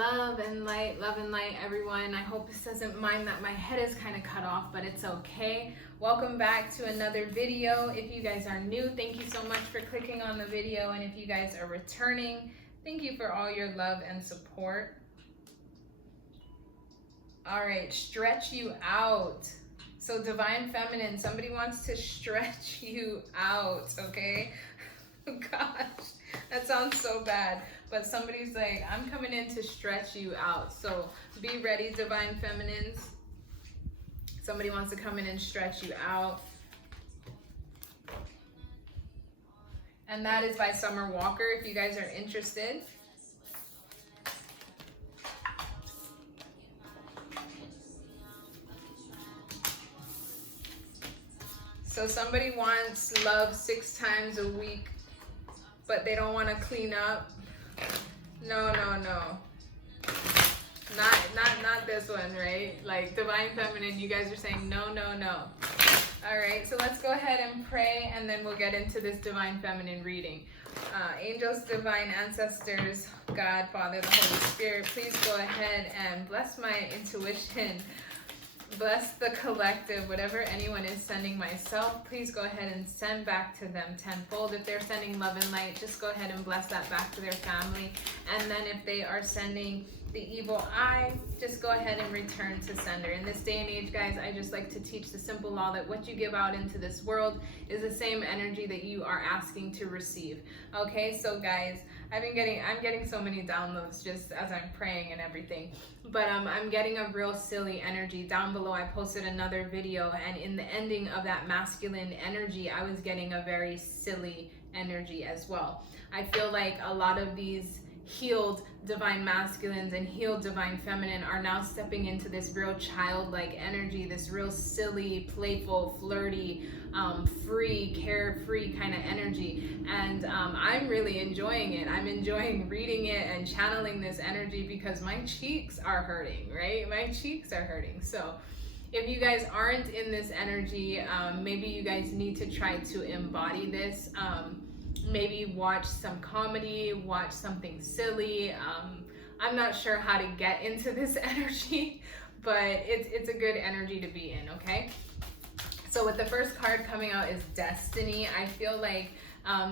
Love and light, everyone. I hope this doesn't mind that my head is kind of cut off, but it's okay. Welcome back to another video. If you guys are new, thank you so much for clicking on the video. And if you guys are returning, thank you for all your love and support. All right, stretch you out. So Divine Feminine, somebody wants to stretch you out, okay? Gosh, that sounds so bad. But somebody's like, I'm coming in to stretch you out. So be ready, Divine Feminines. Somebody wants to come in and stretch you out. And that is by Summer Walker, if you guys are interested. So somebody wants love 6 times a week, but they don't want to clean up. No. Not this one, right? Like Divine Feminine, you guys are saying no. All right, so let's go ahead and pray, and then we'll get into this Divine Feminine reading. Angels, divine ancestors, God, Father, the Holy Spirit, please go ahead and bless my intuition. Bless the collective, whatever anyone is sending myself, please go ahead and send back to them tenfold. If they're sending love and light, just go ahead and bless that back to their family. And then if they are sending the evil eye, just go ahead and return to sender. In this day and age, guys, I just like to teach the simple law that what you give out into this world is the same energy that you are asking to receive. Okay, so guys, I'm getting so many downloads just as I'm praying and everything. But I'm getting a real silly energy. Down below, I posted another video, and in the ending of that masculine energy, I was getting a very silly energy as well. I feel like a lot of these healed divine masculines and healed divine feminine are now stepping into this real childlike energy, this real silly, playful, flirty, free, carefree kind of energy. And I'm really enjoying it. I'm enjoying reading it and channeling this energy because my cheeks are hurting, right? My cheeks are hurting. So if you guys aren't in this energy, maybe you guys need to try to embody this. Maybe watch some comedy, watch something silly. I'm not sure how to get into this energy, but it's a good energy to be in, okay? So with the first card coming out is Destiny. I feel like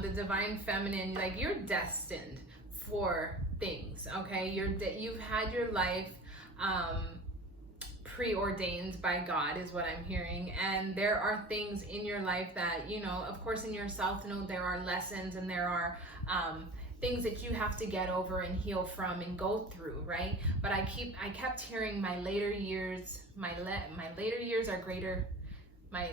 the Divine Feminine, like you're destined for things, okay? You've had your life preordained by God is what I'm hearing, and there are things in your life that, you know, of course in your South Node there are lessons and there are things that you have to get over and heal from and go through, right? But I kept hearing my later years, my later years are greater, my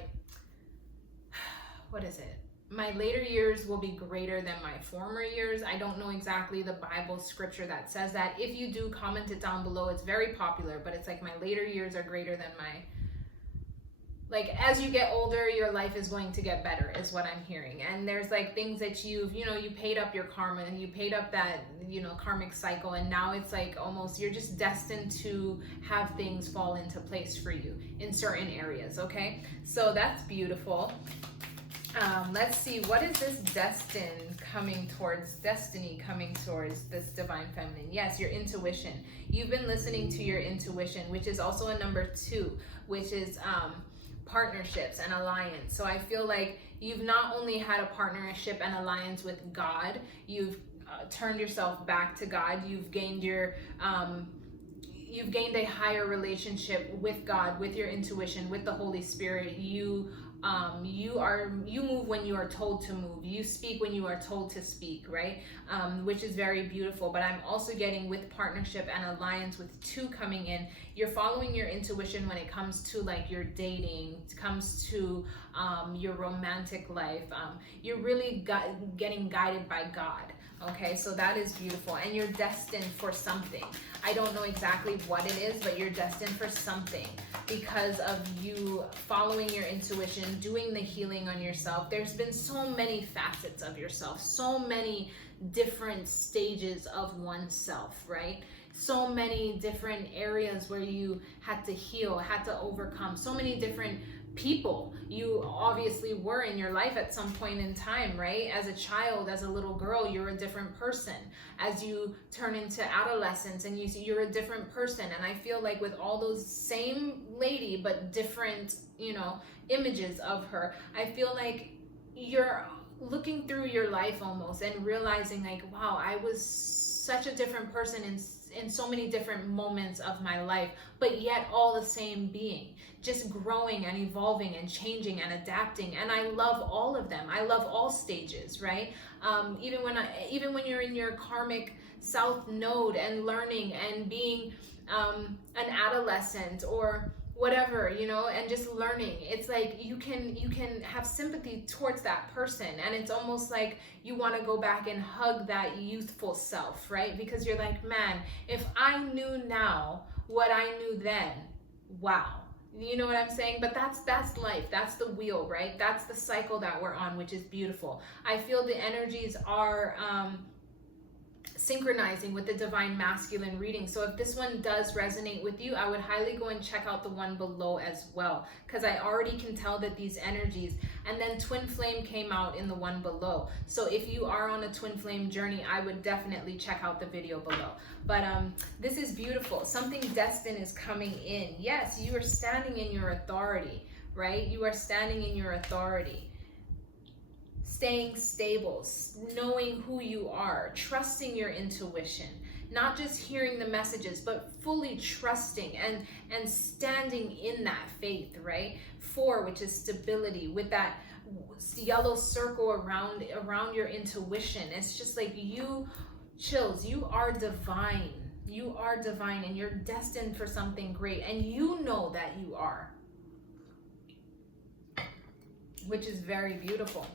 later years will be greater than my former years. I don't know exactly the Bible scripture that says that. If you do, comment it down below. It's very popular, but it's like my later years are greater than my, like as you get older, your life is going to get better is what I'm hearing. And there's like things that you paid up your karma and you paid up that, karmic cycle. And now it's like almost, you're just destined to have things fall into place for you in certain areas. Okay. So that's beautiful. Let's see, what is this destiny coming towards this Divine Feminine? Yes, your intuition. You've been listening to your intuition, which is also a number 2, which is partnerships and alliance. So I feel like you've not only had a partnership and alliance with God, you've turned yourself back to God. You've gained a higher relationship with God, with your intuition, with the Holy Spirit. You move when you are told to move. You speak when you are told to speak, right? Which is very beautiful. But I'm also getting with partnership and alliance with 2 coming in. You're following your intuition when it comes to like your dating, it comes to your romantic life. You're really getting guided by God. Okay, so that is beautiful. And you're destined for something. I don't know exactly what it is, but you're destined for something because of you following your intuition, doing the healing on yourself. There's been so many facets of yourself, so many different stages of oneself, right? So many different areas where you had to heal, had to overcome, so many different people you obviously were in your life at some point in time, right? As a child, as a little girl, you're a different person. As you turn into adolescence and you're a different person. And I feel like with all those same lady but different, images of her, I feel like you're looking through your life almost and realizing like, wow, I was such a different person in so many different moments of my life, but yet all the same being, just growing and evolving and changing and adapting. And I love all of them. I love all stages, right? Even when you're in your karmic south node and learning and being an adolescent or whatever, and just learning, it's like you can have sympathy towards that person, and it's almost like you want to go back and hug that youthful self, right? Because you're like, man, if I knew now what I knew then, wow. You know what I'm saying? But that's life. That's the wheel, right? That's the cycle that we're on, which is beautiful. I feel the energies are synchronizing with the divine masculine reading. So if this one does resonate with you, I would highly go and check out the one below as well, because I already can tell that these energies, and then twin flame came out in the one below. So if you are on a twin flame journey, I would definitely check out the video below. But this is beautiful. Something destined is coming in. Yes, you are standing in your authority, right? You are standing in your authority. Staying stable, knowing who you are, trusting your intuition, not just hearing the messages, but fully trusting and standing in that faith, right? 4, which is stability, with that yellow circle around your intuition. It's just like you are divine. You are divine, and you're destined for something great, and you know that you are, which is very beautiful.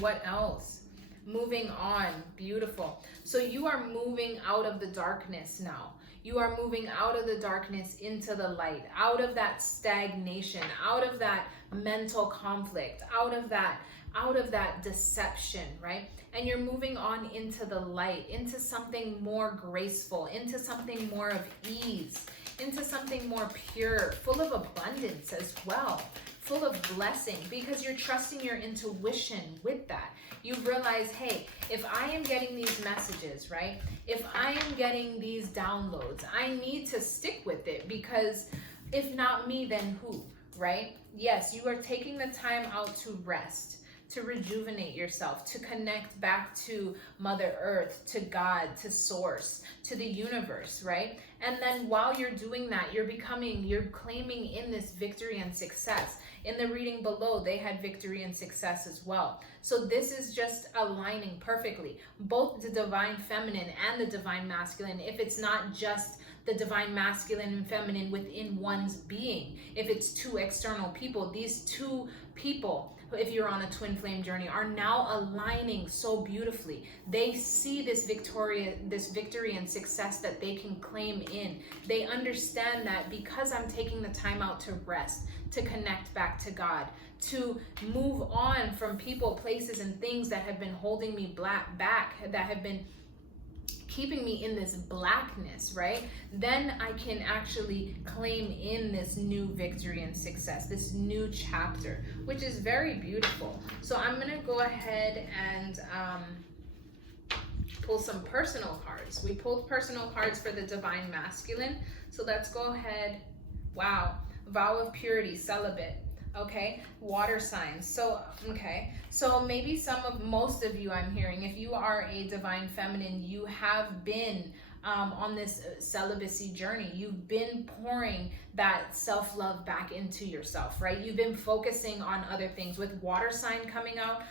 What else? Moving on. Beautiful. So you are moving out of the darkness now. You are moving out of the darkness into the light, out of that stagnation, out of that mental conflict, out of that deception, right? And you're moving on into the light, into something more graceful, into something more of ease, into something more pure, full of abundance as well, full of blessing, because you're trusting your intuition with that. You realize, hey, if I am getting these messages, right? If I am getting these downloads, I need to stick with it, because if not me, then who, right? Yes, you are taking the time out to rest, to rejuvenate yourself, to connect back to Mother Earth, to God, to Source, to the universe, right? And then while you're doing that, you're claiming in this victory and success. In the reading below, they had victory and success as well. So this is just aligning perfectly, both the divine feminine and the divine masculine. If it's not just the divine masculine and feminine within one's being, if it's two external people, these two people, if you're on a twin flame journey, are now aligning so beautifully. They see this victory and success that they can claim in. They understand that because I'm taking the time out to rest, to connect back to God, to move on from people, places, and things that have been holding me back, that have been keeping me in this blackness, right? Then I can actually claim in this new victory and success, this new chapter, which is very beautiful. So I'm gonna go ahead and pull some personal cards. We pulled personal cards for the divine masculine. So let's go ahead. Wow. Vow of purity, celibate. Okay, water signs. So, okay, so maybe most of you I'm hearing, if you are a divine feminine, you have been on this celibacy journey. You've been pouring that self-love back into yourself, right? You've been focusing on other things. With water sign coming out,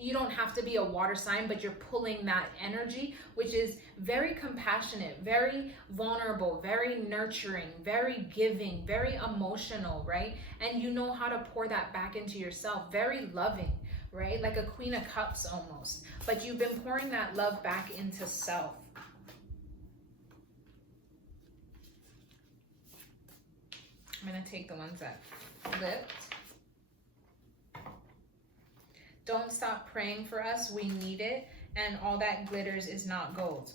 you don't have to be a water sign, but you're pulling that energy, which is very compassionate, very vulnerable, very nurturing, very giving, very emotional, right? And you know how to pour that back into yourself, very loving, right? Like a Queen of Cups almost. But you've been pouring that love back into self. I'm gonna take the ones that flipped. Don't stop praying for us. We need it. And all that glitters is not gold.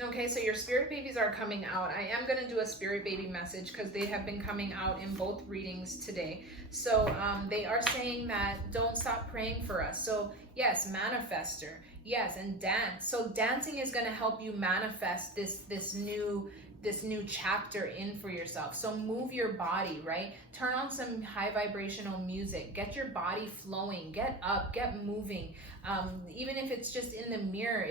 Okay, so your spirit babies are coming out. I am going to do a spirit baby message because they have been coming out in both readings today. So they are saying that don't stop praying for us. So yes, manifester. Yes, and dance. So dancing is going to help you manifest this new chapter in for yourself. So move your body, right? Turn on some high vibrational music. Get your body flowing. Get up, get moving. Even if it's just in the mirror,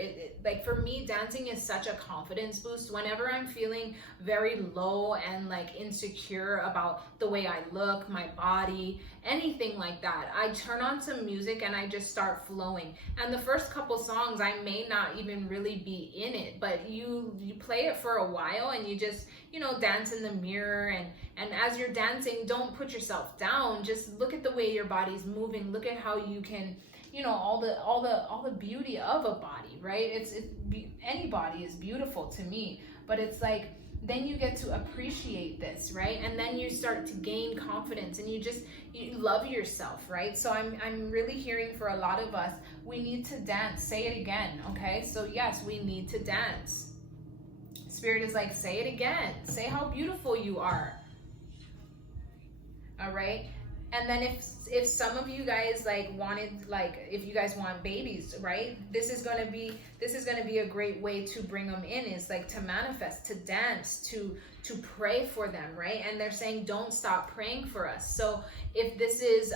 like for me, dancing is such a confidence boost. Whenever I'm feeling very low and like insecure about the way I look, my body, anything like that, I turn on some music and I just start flowing. And the first couple songs, I may not even really be in it, but you play it for a while and you just, you know, dance in the mirror, and as you're dancing, don't put yourself down. Just look at the way your body's moving. Look at how you can, you know, all the beauty of a body, right? Any body is beautiful to me, but it's like then you get to appreciate this, right? And then you start to gain confidence and you love yourself, right? So I'm really hearing for a lot of us, we need to dance. Say it again, okay? So yes, we need to dance. Spirit is like, say it again. Say how beautiful you are. All right? And then if some of you guys like wanted, like if you guys want babies, right? This is gonna be a great way to bring them in, is like to manifest, to dance, to pray for them, right? And they're saying don't stop praying for us. So if this is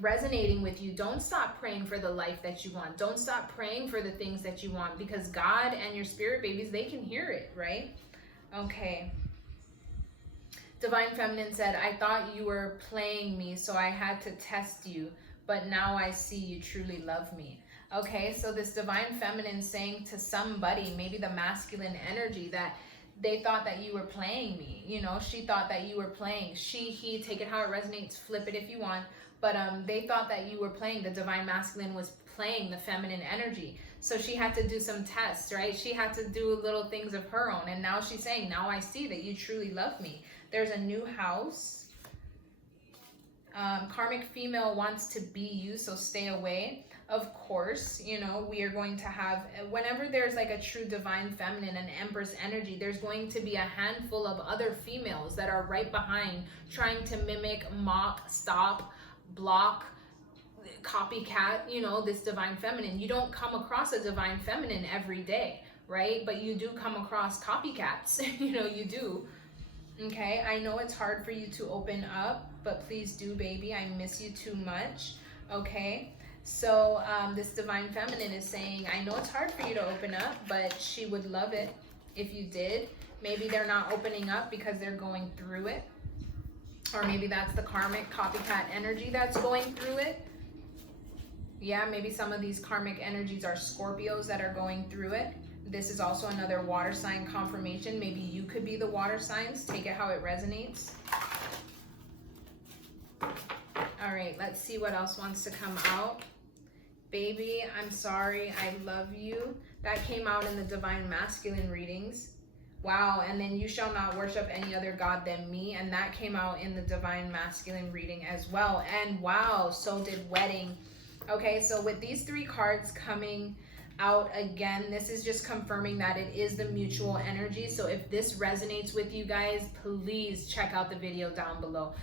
resonating with you, don't stop praying for the life that you want. Don't stop praying for the things that you want, because God and your spirit babies, they can hear it, right? Okay. Divine Feminine said, I thought you were playing me, so I had to test you, but now I see you truly love me. Okay, so this Divine Feminine saying to somebody, maybe the masculine energy, that they thought that you were playing me. You know, she thought that you were playing. She, he, take it how it resonates, flip it if you want. But they thought that you were playing. The Divine Masculine was playing the feminine energy. So she had to do some tests, right? She had to do little things of her own. And now she's saying, now I see that you truly love me. There's a new house. Karmic female wants to be you, so stay away. Of course, you know, we are going to have, whenever there's like a true divine feminine and empress energy, there's going to be a handful of other females that are right behind, trying to mimic, mock, stop, block, copycat, you know, this divine feminine. You don't come across a divine feminine every day, right? But you do come across copycats. You know, you do. Okay, I know it's hard for you to open up, but please do, baby. I miss you too much. Okay, so this divine feminine is saying, I know it's hard for you to open up, but she would love it if you did. Maybe they're not opening up because they're going through it, or maybe that's the karmic copycat energy that's going through it. Yeah, maybe some of these karmic energies are Scorpios that are going through it. This is also another water sign confirmation. Maybe you could be the water signs. Take it how it resonates. All right, let's see what else wants to come out. Baby, I'm sorry. I love you. That came out in the Divine Masculine readings. Wow, and then you shall not worship any other God than me. And that came out in the Divine Masculine reading as well. And wow, so did wedding. Okay, so with these three cards coming out again, this is just confirming that it is the mutual energy. So if this resonates with you guys, please check out the video down below.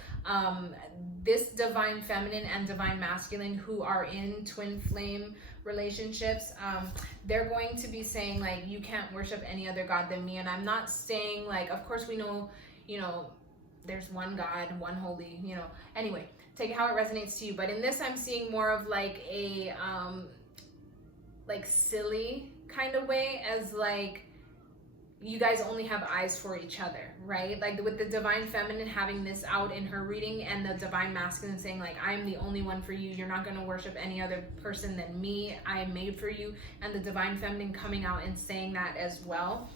This divine feminine and divine masculine who are in twin flame relationships, they're going to be saying like, you can't worship any other God than me. And I'm not saying like, of course we know, you know, there's one God, one holy, you know, anyway, take it how it resonates to you. But in this, I'm seeing more of like a, like silly kind of way, as like you guys only have eyes for each other, right? Like with the divine feminine having this out in her reading, and the divine masculine saying like, I am the only one for you, you're not going to worship any other person than me, I am made for you. And the divine feminine coming out and saying that as well.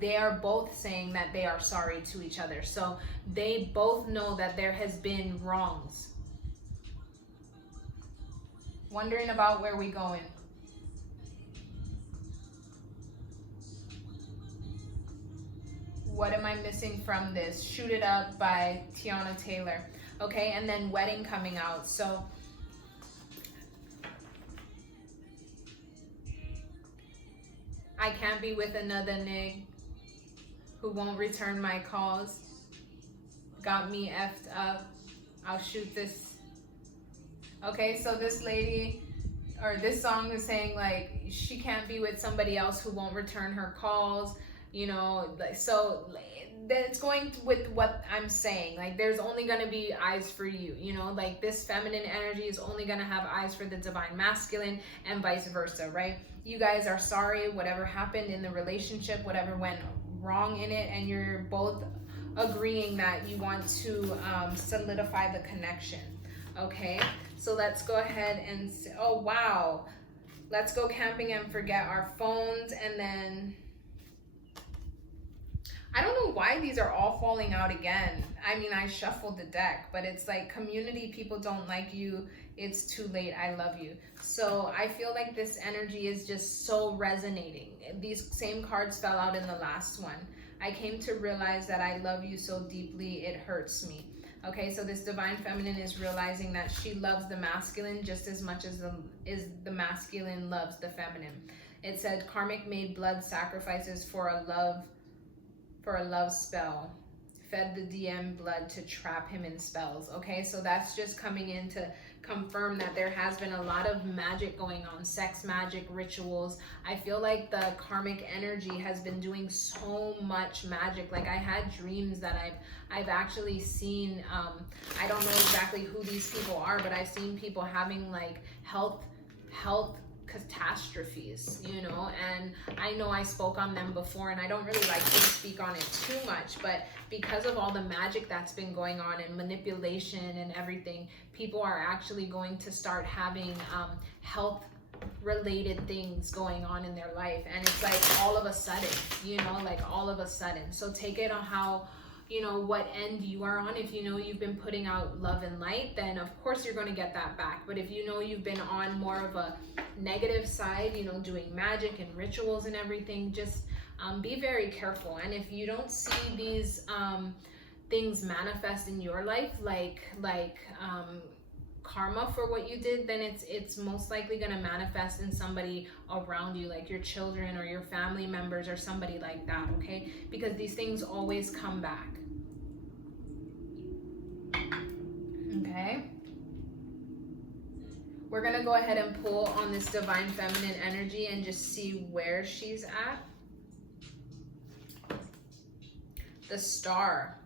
They are both saying that they are sorry to each other. So they both know that there has been wrongs. Wondering about where we going. What am I missing from this? Shoot It Up by Tiana Taylor. Okay, and then wedding coming out. So I can't be with another nig who won't return my calls. Got me effed up. I'll shoot this. Okay, so this lady, or this song is saying like she can't be with somebody else who won't return her calls, you know. So it's going with what I'm saying. Like there's only going to be eyes for you, you know, like this feminine energy is only going to have eyes for the divine masculine and vice versa, right? You guys are sorry whatever happened in the relationship, whatever went wrong in it, and you're both agreeing that you want to solidify the connection. Okay, so let's go ahead and oh wow, let's go camping and forget our phones. And then I don't know why these are all falling out again. I mean, I shuffled the deck, but it's like community, people don't like you, it's too late, I love you. So I feel like this energy is just so resonating. These same cards fell out in the last one. I came to realize that I love you so deeply, it hurts me. Okay, so this divine feminine is realizing that she loves the masculine just as much as the masculine loves the feminine. It said karmic made blood sacrifices for a love spell. Fed the DM blood to trap him in spells. Okay, so that's just coming in to confirm that there has been a lot of magic going on, sex magic, rituals. I feel like the karmic energy has been doing so much magic. Like I had dreams that I've actually seen, I don't know exactly who these people are, but I've seen people having like health catastrophes, you know, and I know I spoke on them before, and I don't really like to speak on it too much, but because of all the magic that's been going on and manipulation and everything, people are actually going to start having health related things going on in their life, and it's like all of a sudden, you know, like all of a sudden. So take it on how, you know, what end you are on. If you know you've been putting out love and light, then of course you're going to get that back. But if you know you've been on more of a negative side, you know, doing magic and rituals and everything, just be very careful. And if you don't see these things manifest in your life, like karma for what you did, then it's most likely going to manifest in somebody around you, like your children or your family members or somebody like that. Okay, because these things always come back. Okay, we're going to go ahead and pull on this divine feminine energy and just see where she's at. The Star.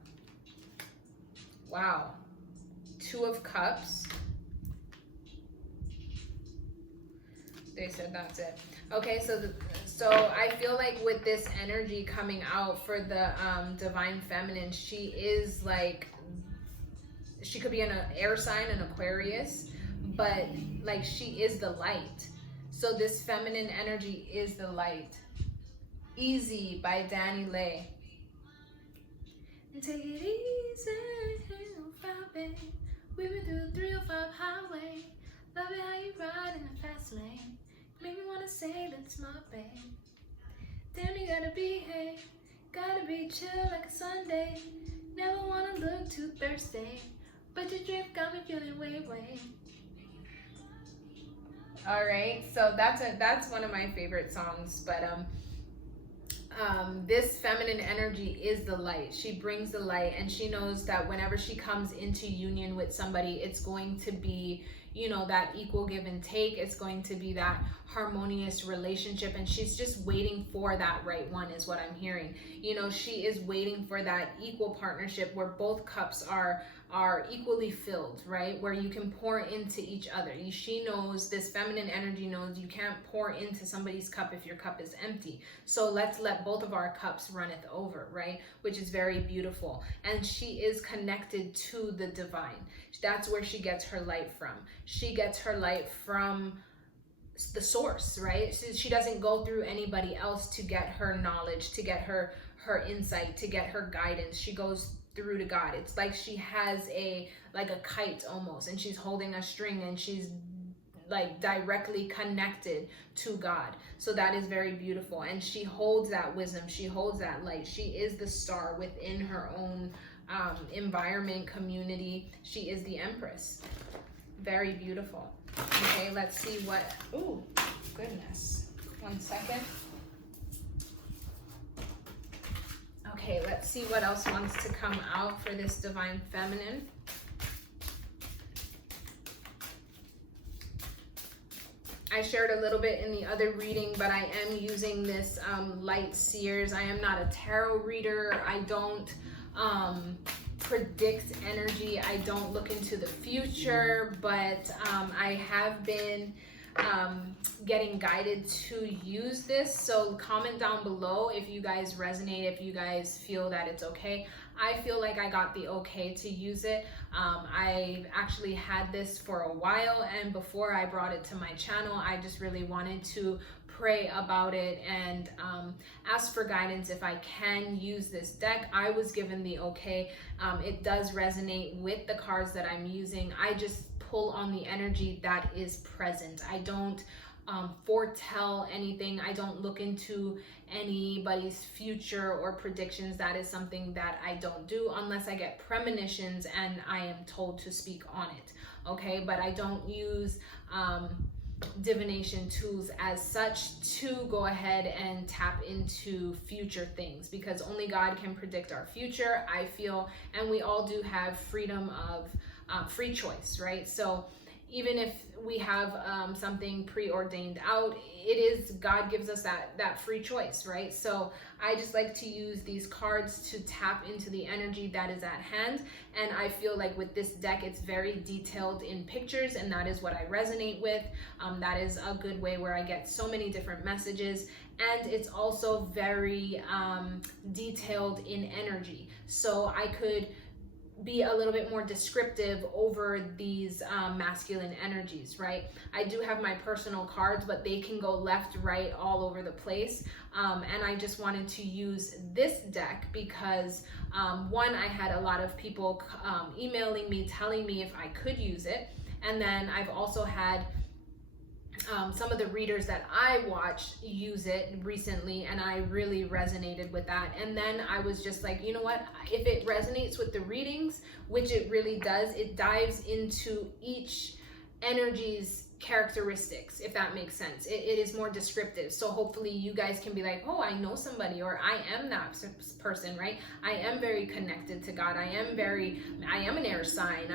Wow. Two of Cups. They said that's it. Okay, so I feel like with this energy coming out for the divine feminine, she is like, she could be an air sign, an Aquarius, but like she is the light. So this feminine energy is the light. Easy by Danny Lay. Take it easy, babe. We've been through the 305 highway. Love it how you ride in the fast lane. Make me wanna say that's my babe. Damn, you gotta behave, gotta be chill like a Sunday. Never wanna look too thirsty, but your drip got me feeling way. All right, so that's one of my favorite songs. But this feminine energy is the light. She brings the light, and she knows that whenever she comes into union with somebody, it's going to be, you know, that equal give and take. It's going to be that harmonious relationship, and she's just waiting for that right one is what I'm hearing. You know, she is waiting for that equal partnership where both cups are equally filled, right? Where you can pour into each other. She knows, this feminine energy knows you can't pour into somebody's cup if your cup is empty. So let's let both of our cups runneth over, right? Which is very beautiful. And she is connected to the divine. That's where she gets her light from. She gets her light from the source, right? She doesn't go through anybody else to get her knowledge, to get her insight, to get her guidance. She goes through to God. It's like she has like a kite almost, and she's holding a string, and she's like directly connected to God. So that is very beautiful. And she holds that wisdom. She holds that light. She is the star within her own environment, community. She is the Empress. Very beautiful. Okay, let's see what, ooh, goodness. 1 second. Okay, let's see what else wants to come out for this Divine Feminine. I shared a little bit in the other reading, but I am using this Light Seers. I am not a tarot reader. I don't predict energy. I don't look into the future, but I have been getting guided to use this. So comment down below if you guys resonate, if you guys feel that it's okay. I feel like I got the okay to use it. I've actually had this for a while, and before I brought it to my channel, I just really wanted to pray about it and ask for guidance if I can use this deck. I was given the okay. It does resonate with the cards that I'm using. I just pull on the energy that is present. I don't foretell anything. I don't look into anybody's future or predictions. That is something that I don't do unless I get premonitions and I am told to speak on it. Okay, but I don't use divination tools as such to go ahead and tap into future things, because only God can predict our future, I feel, and we all do have freedom of free choice, right? So even if we have something preordained out, it is, God gives us that free choice, right? So I just like to use these cards to tap into the energy that is at hand. And I feel like with this deck, it's very detailed in pictures, and that is what I resonate with. That is a good way where I get so many different messages. And it's also very detailed in energy. So I could be a little bit more descriptive over these masculine energies, right? I do have my personal cards, but they can go left, right, all over the place. And I just wanted to use this deck because one, I had a lot of people emailing me, telling me if I could use it. And then I've also had some of the readers that I watch use it recently, and I really resonated with that. And then I was just like, you know what, if it resonates with the readings, which it really does, it dives into each energy's characteristics, if that makes sense. It is more descriptive. So hopefully you guys can be like, oh, I know somebody, or I am that person, right? I am very connected to God. I am an air sign.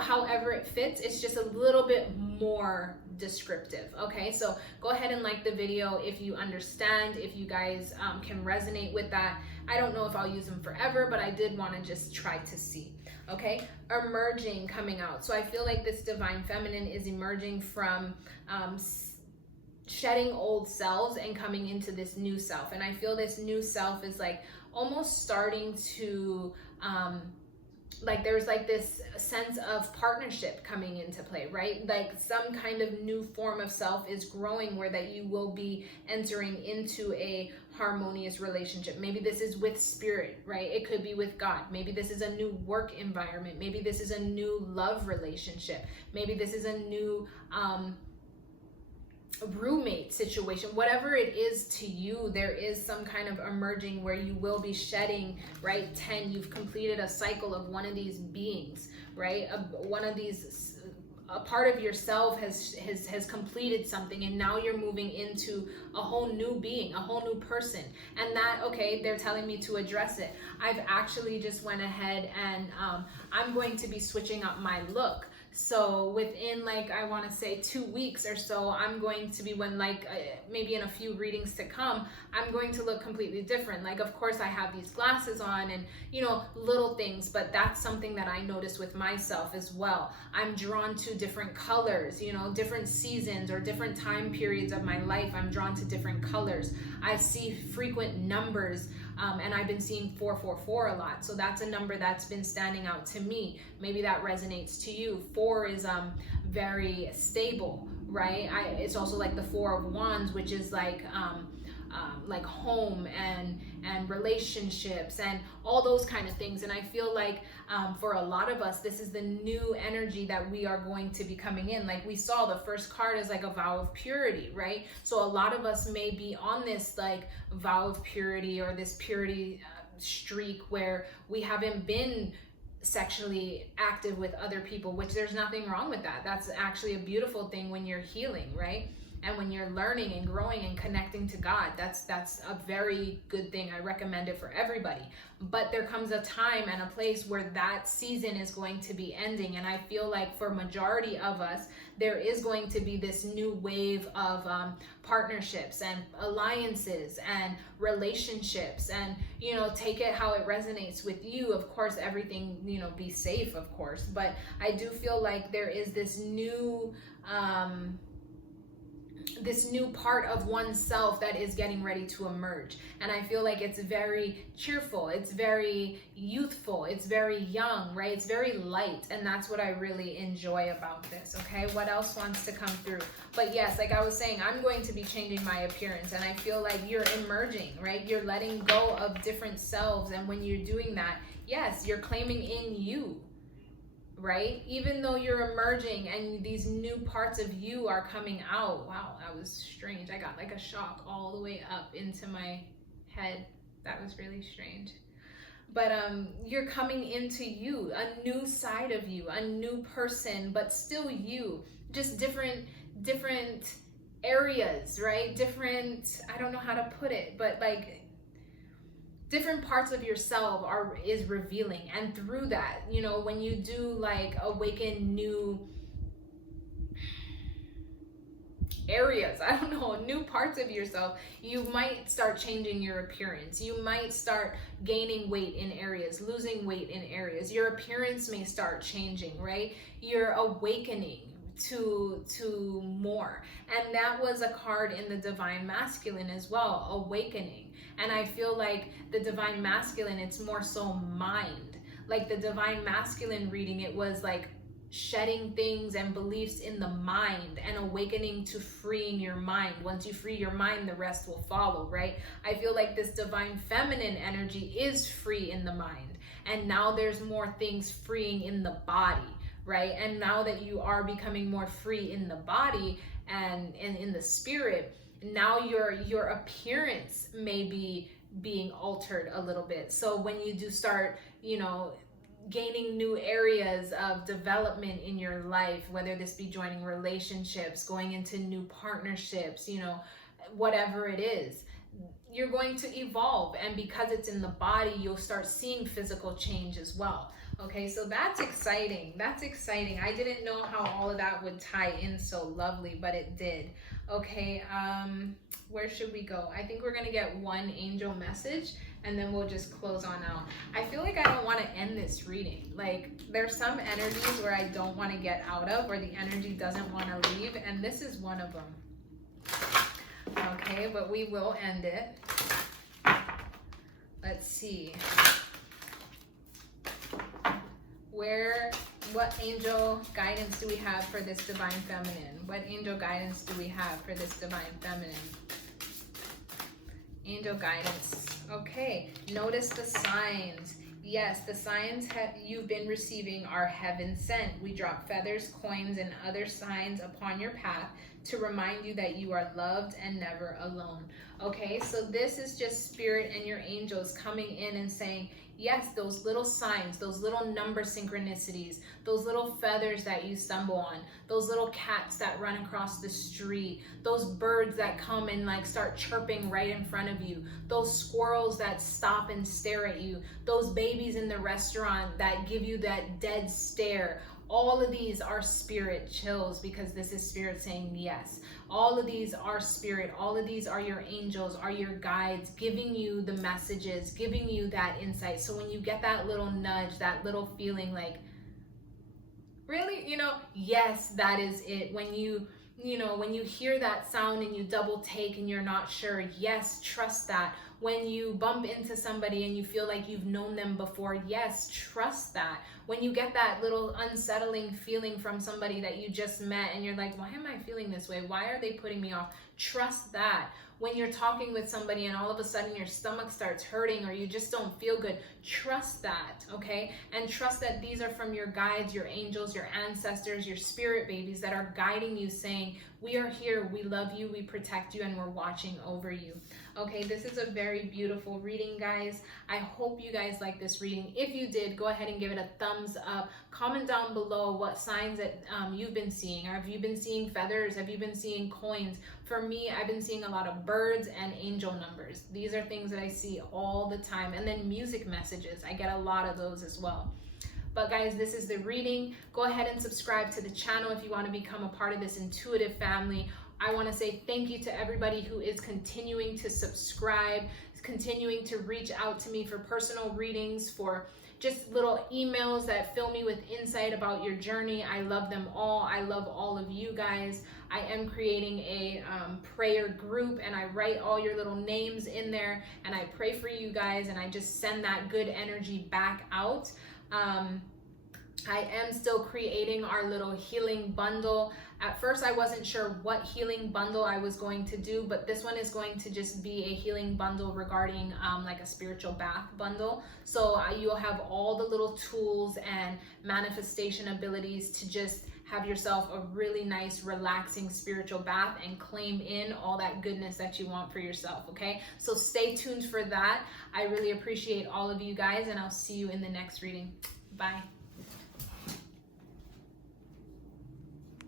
However it fits, it's just a little bit more descriptive. Okay, so go ahead and like the video if you understand, if you guys can resonate with that. I don't know if I'll use them forever, but I did want to just try to see. Okay, emerging, coming out. So I feel like this Divine Feminine is emerging from shedding old selves and coming into this new self. And I feel this new self is like almost starting to like there's like this sense of partnership coming into play, right? Like some kind of new form of self is growing where that you will be entering into a harmonious relationship. Maybe this is with spirit, right? It could be with God. Maybe this is a new work environment. Maybe this is a new love relationship. Maybe this is a new roommate situation. Whatever it is to you, there is some kind of emerging where you will be shedding, right? 10, you've completed a cycle of one of these beings, right? One of these, a part of yourself has completed something, and now you're moving into a whole new being, a whole new person. And that, okay, they're telling me to address it. I've actually just went ahead and I'm going to be switching up my look. So within, like, I want to say 2 weeks or so, I'm going to be, maybe in a few readings to come, I'm going to look completely different. Like, of course I have these glasses on and, little things, but that's something that I notice with myself as well. I'm drawn to different colors, different seasons or different time periods of my life. I'm drawn to different colors. I see frequent numbers. And I've been seeing 444 a lot. So that's a number that's been standing out to me. Maybe that resonates to you. 4 is very stable, right? It's also like the 4 of Wands, which is like home and relationships and all those kind of things. And I feel like for a lot of us, this is the new energy that we are going to be coming in. Like we saw, the first card is like a vow of purity, right? So a lot of us may be on this like vow of purity or this purity streak where we haven't been sexually active with other people, which there's nothing wrong with that. That's actually a beautiful thing when you're healing, right? And when you're learning and growing and connecting to God, that's a very good thing. I recommend it for everybody. But there comes a time and a place where that season is going to be ending. And I feel like for majority of us, there is going to be this new wave of partnerships and alliances and relationships, and take it how it resonates with you. Of course, everything, be safe, of course, but I do feel like there is this new part of oneself that is getting ready to emerge. And I feel like it's very cheerful, it's very youthful, it's very young, right? It's very light. And that's what I really enjoy about this. Okay, what else wants to come through? But yes, like I was saying, I'm going to be changing my appearance, and I feel like you're emerging, right? You're letting go of different selves. And when you're doing that, yes, you're claiming in you, right? Even though you're emerging and these new parts of you are coming out. Wow, that was strange. I got like a shock all the way up into my head. That was really strange. But you're coming into you, a new side of you, a new person, but still you. Just different areas, right? Different, I don't know how to put it, but like different parts of yourself is revealing. And through that, when you do like awaken new areas, I don't know, new parts of yourself, you might start changing your appearance. You might start gaining weight in areas, losing weight in areas. Your appearance may start changing, right? You're awakening to more. And that was a card in the Divine Masculine as well, awakening. And I feel like the Divine Masculine, it's more so mind. Like the Divine Masculine reading, it was like shedding things and beliefs in the mind and awakening to freeing your mind. Once you free your mind, the rest will follow, right? I feel like this Divine Feminine energy is free in the mind. And now there's more things freeing in the body, right? And now that you are becoming more free in the body and in the spirit, now your appearance may be being altered a little bit. So when you do start, gaining new areas of development in your life, whether this be joining relationships, going into new partnerships, whatever it is, you're going to evolve. And because it's in the body, you'll start seeing physical change as well. Okay, so that's exciting. That's exciting. I didn't know how all of that would tie in so lovely, but it did. Okay, where should we go? I think we're going to get one angel message, and then we'll just close on out. I feel like I don't want to end this reading. Like, there's some energies where I don't want to get out of, or the energy doesn't want to leave, and this is one of them. Okay, but we will end it. Let's see. What angel guidance do we have for this Divine Feminine? What angel guidance do we have for this Divine Feminine? Angel guidance. Okay, notice the signs. Yes, the signs you've been receiving are heaven sent. We drop feathers, coins, and other signs upon your path to remind you that you are loved and never alone. Okay, so this is just Spirit and your angels coming in and saying, yes, those little signs, those little number synchronicities, those little feathers that you stumble on, those little cats that run across the street, those birds that come and like start chirping right in front of you, those squirrels that stop and stare at you, those babies in the restaurant that give you that dead stare. All of these are Spirit chills, because this is Spirit saying yes. All of these are Spirit. All of these are your angels, are your guides, giving you the messages, giving you that insight. So when you get that little nudge, that little feeling like, really, yes, that is it. When you hear that sound and you double take and you're not sure, yes, trust that. When you bump into somebody and you feel like you've known them before, yes, trust that. When you get that little unsettling feeling from somebody that you just met and you're like, why am I feeling this way? Why are they putting me off? Trust that. When you're talking with somebody and all of a sudden your stomach starts hurting or you just don't feel good, trust that, okay? And trust that these are from your guides, your angels, your ancestors, your spirit babies that are guiding you, saying, we are here, we love you, we protect you, and we're watching over you. Okay, this is a very beautiful reading, guys. I hope you guys like this reading. If you did, go ahead and give it a thumbs up. Comment down below what signs that you've been seeing. Have you been seeing feathers? Have you been seeing coins? For me, I've been seeing a lot of birds and angel numbers. These are things that I see all the time. And then music messages. I get a lot of those as well. But guys, this is the reading. Go ahead and subscribe to the channel if you want to become a part of this intuitive family. I want to say thank you to everybody who is continuing to subscribe, continuing to reach out to me for personal readings, for just little emails that fill me with insight about your journey. I love them all. I love all of you guys. I am creating a prayer group, and I write all your little names in there, and I pray for you guys, and I just send that good energy back out. I am still creating our little healing bundle. At first, I wasn't sure what healing bundle I was going to do, but this one is going to just be a healing bundle regarding like a spiritual bath bundle. So you'll have all the little tools and manifestation abilities to just have yourself a really nice, relaxing spiritual bath and claim in all that goodness that you want for yourself, okay? So stay tuned for that. I really appreciate all of you guys, and I'll see you in the next reading. Bye.